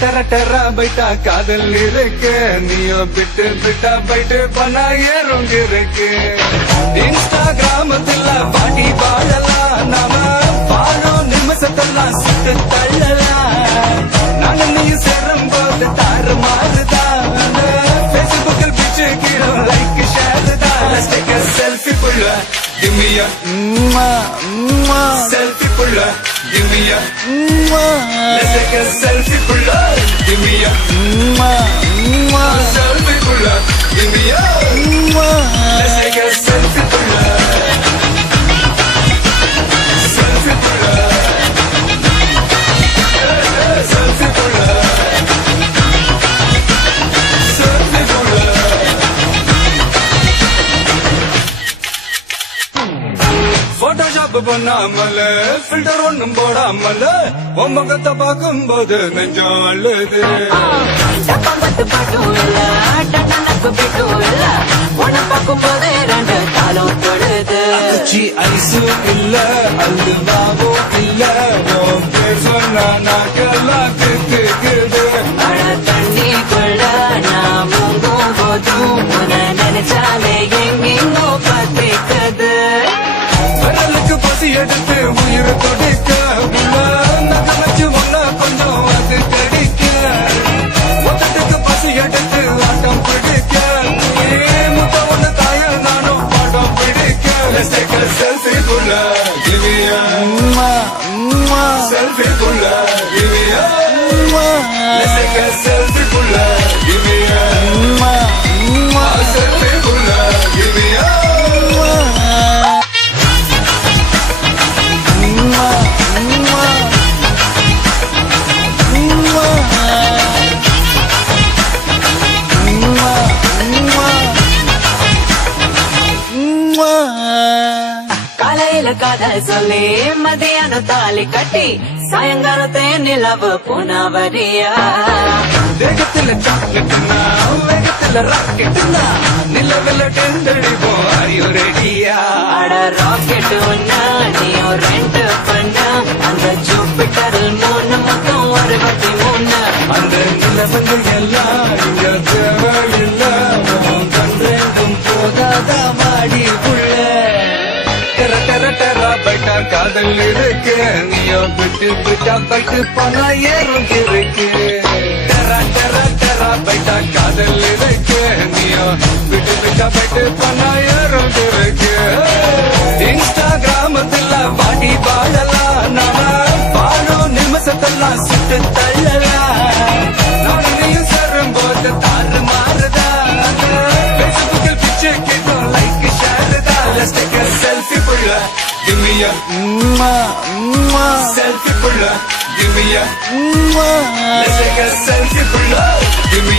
டர டர பைட்டா காதல் இருக்கு நீயோ விட்டு விட்டா பைட்டு பண்ண ஏறும் இருக்கு இன்ஸ்டாகிராமத்துல பாடி வாழலாம் நாம வாழும் நிமிஷத்தெல்லாம் சுட்டு தள்ளலாம் நாங்க நீ சேரும் போது தாறு மாறுதான் பேஸ்புக்கில் பிச்சு கீழும் லைக் ஷேர் தான் Let's take a selfie புள்ள Give me a selfie புள்ள Give me a Let's take a selfie புள்ள Give me a selfie புள்ள Give me a Let's take a selfie புள்ள Selfie புள்ள Selfie புள்ள Selfie புள்ள Photoshop பண்ணாமல filter ஒண்ணும் போடாமல உன் முகத்தை பார்க்கும் போது நெஞ்சம் அழுது டப்பாம்பட்டு பாட்டும் இல்ல டட்டனக்கு பிட்டும் இல்ல உன பார்க்கும் போதே ரெண்டு காலம் தொடுது சி ஐஸும் இல்ல அல்வாவும் இல்ல உன் பேர் சொன்னா நாக்கெல்லாம் கேக்குது மழ தண்ணிக்குள்ள நான் முங்கும் போதும் உன நினைச்சாலே எங்கெங்கோ பத்திக்குது கடலுக்கு பசி எடுத்து உயிர் கொடுக்க நகலச்சு ஒன்ன கொஞ்சம் அது கடிக்க மொத்தத்துக்கு பசி எடுத்து ஆட்டம் பிடிக்க முத்த ஒண்ணு தாய நானும் பாடம் பிடிக்க Let's take a selfie புள்ள Give me a selfie புள்ள Give me a Let's take a selfie புள்ள Give me a selfie புள்ள Give me a காலையில காதல் சொல்லி மதியானம் தாலி கட்டி சாயங்காலத்தே நிலவு புனவரியா வேகத்துல சாக்லேட்னா வேகத்துல ராக்கெட்னா நிலவில் டெண்டடிப்போம் ஐயோ ரெடியா அட ராக்கெட் ஒன்னா நீயும் ரெண்டு பண்ண அந்த ஜூபிட்டரில் 3 மொத்தம் 63 அந்த நிலவங்கள் எல்லாம் இங்க தேவையில்ல கண்டெண்டும் போகாத மாடி புள்ள டர டர டர பைட்டா காதல் இருக்கு நீயோ விட்டு விட்டா பைட்டு பண ஏறும் இருக்கு டர டர டர பைட்டா காதல் இருக்கு நீயோ விட்டு விட்டா பைட்டு பண ஏறும் இருக்கு இன்ஸ்டாகிராமத்துல பாடி வாழலாம் நாம வாழும் நிமிஷத்தெல்லாம் சுட்டு தள்ளலாம் நானும் நீயும் சேரும் போது தாறு மாறுதான் பேஸ்புக்கில் பிச்சு கேட்கும் லைக் ஷேர் தான் Let's take a selfie புள்ள Give me a selfie புள்ள Give me a Let's take a selfie புள்ள Give me